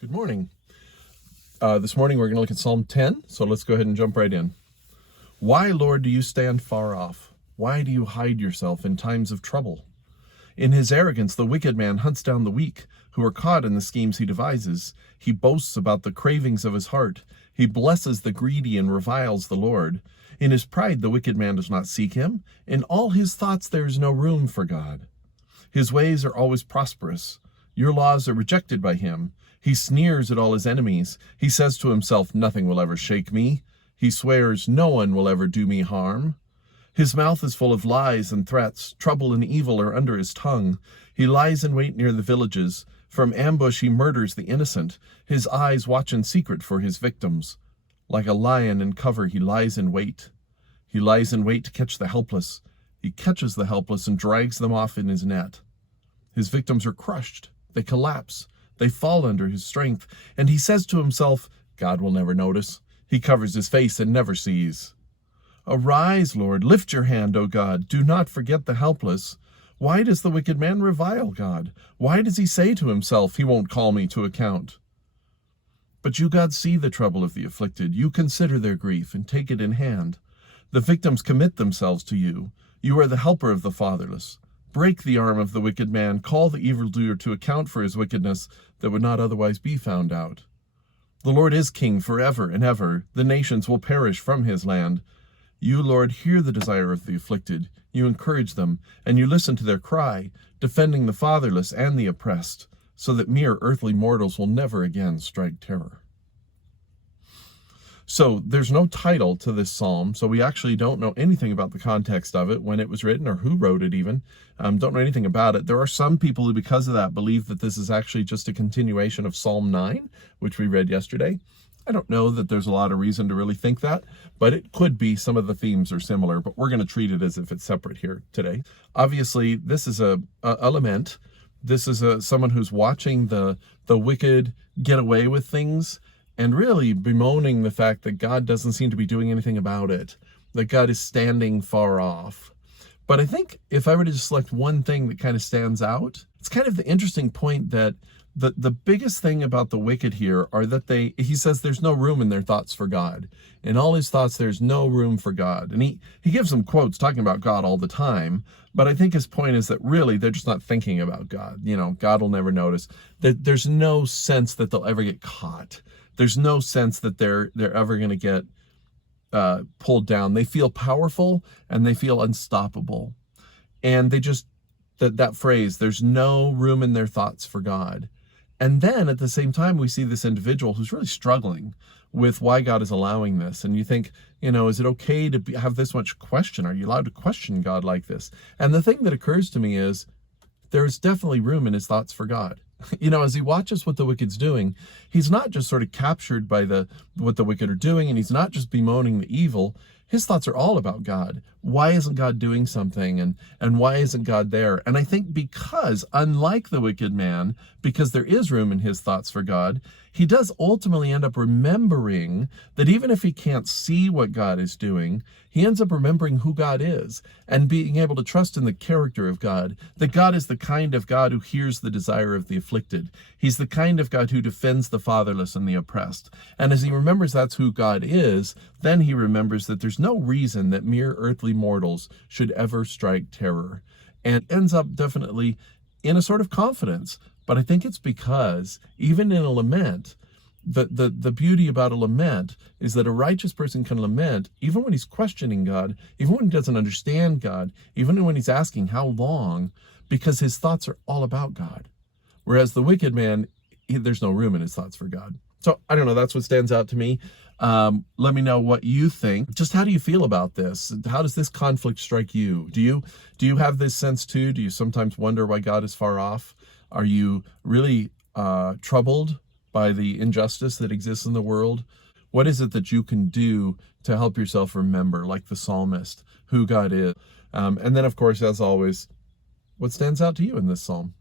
Good morning. This morning we're going to look at Psalm 10, so let's go ahead and jump right in. Why, Lord, do you stand far off? Why do you hide yourself in times of trouble? In his arrogance, the wicked man hunts down the weak, who are caught in the schemes he devises. He boasts about the cravings of his heart. He blesses the greedy and reviles the Lord. In his pride, the wicked man does not seek him. In all his thoughts, there is no room for God. His ways are always prosperous. Your laws are rejected by him. He sneers at all his enemies. He says to himself, nothing will ever shake me. He swears, no one will ever do me harm. His mouth is full of lies and threats. Trouble and evil are under his tongue. He lies in wait near the villages. From ambush he murders the innocent. His eyes watch in secret for his victims. Like a lion in cover, he lies in wait. He lies in wait to catch the helpless. He catches the helpless and drags them off in his net. His victims are crushed. They collapse. They fall under his strength. And he says to himself, God will never notice. He covers his face and never sees. Arise, Lord, lift your hand, O God. Do not forget the helpless. Why does the wicked man revile God? Why does he say to himself, he won't call me to account? But you, God, see the trouble of the afflicted. You consider their grief and take it in hand. The victims commit themselves to you. You are the helper of the fatherless. Break the arm of the wicked man. Call the evildoer to account for his wickedness that would not otherwise be found out. The Lord is king forever and ever. The nations will perish from his land. You, Lord, hear the desire of the afflicted. You encourage them, and you listen to their cry, defending the fatherless and the oppressed, so that mere earthly mortals will never again strike terror. So there's no title to this psalm, so we actually don't know anything about the context of it, when it was written, or who wrote it even. Don't know anything about it. There are some people who, because of that, believe that this is actually just a continuation of Psalm 9, which we read yesterday. I don't know that there's a lot of reason to really think that, but it could be some of the themes are similar, but we're going to treat it as if it's separate here today. Obviously, this is a lament. This is someone who's watching the wicked get away with things, and really bemoaning the fact that God doesn't seem to be doing anything about it, that God is standing far off. But I think if I were to just select one thing that kind of stands out, it's kind of the interesting point that the biggest thing about the wicked here are that he says there's no room in their thoughts for God. In all his thoughts, there's no room for God. And he gives them quotes talking about God all the time, but I think his point is that really they're just not thinking about God. You know, God will never notice. That there's no sense that they'll ever get caught. There's no sense that they're ever going to get pulled down. They feel powerful and they feel unstoppable. And they just, that phrase, there's no room in their thoughts for God. And then at the same time, we see this individual who's really struggling with why God is allowing this. And you think, you know, is it okay to have this much question? Are you allowed to question God like this? And the thing that occurs to me is there's definitely room in his thoughts for God. You know, as he watches what the wicked's doing, he's not just sort of captured by what the wicked are doing, and he's not just bemoaning the evil. His thoughts are all about God. Why isn't God doing something? And why isn't God there? And I think because, unlike the wicked man, because there is room in his thoughts for God, he does ultimately end up remembering that even if he can't see what God is doing, he ends up remembering who God is and being able to trust in the character of God, that God is the kind of God who hears the desire of the afflicted. He's the kind of God who defends the fatherless and the oppressed. And as he remembers that's who God is, then he remembers that there's no reason that mere earthly mortals should ever strike terror, and ends up definitely in a sort of confidence. But I think it's because even in a lament, the beauty about a lament is that a righteous person can lament even when he's questioning God, even when he doesn't understand God, even when he's asking how long, because his thoughts are all about God. Whereas the wicked man, there's no room in his thoughts for God. So I don't know, that's what stands out to me. Let me know what you think. Just how do you feel about this? How does this conflict strike you? Do you have this sense too? Do you sometimes wonder why God is far off? Are you really troubled by the injustice that exists in the world? What is it that you can do to help yourself remember, like the psalmist, who God is? And then, of course, as always, what stands out to you in this psalm?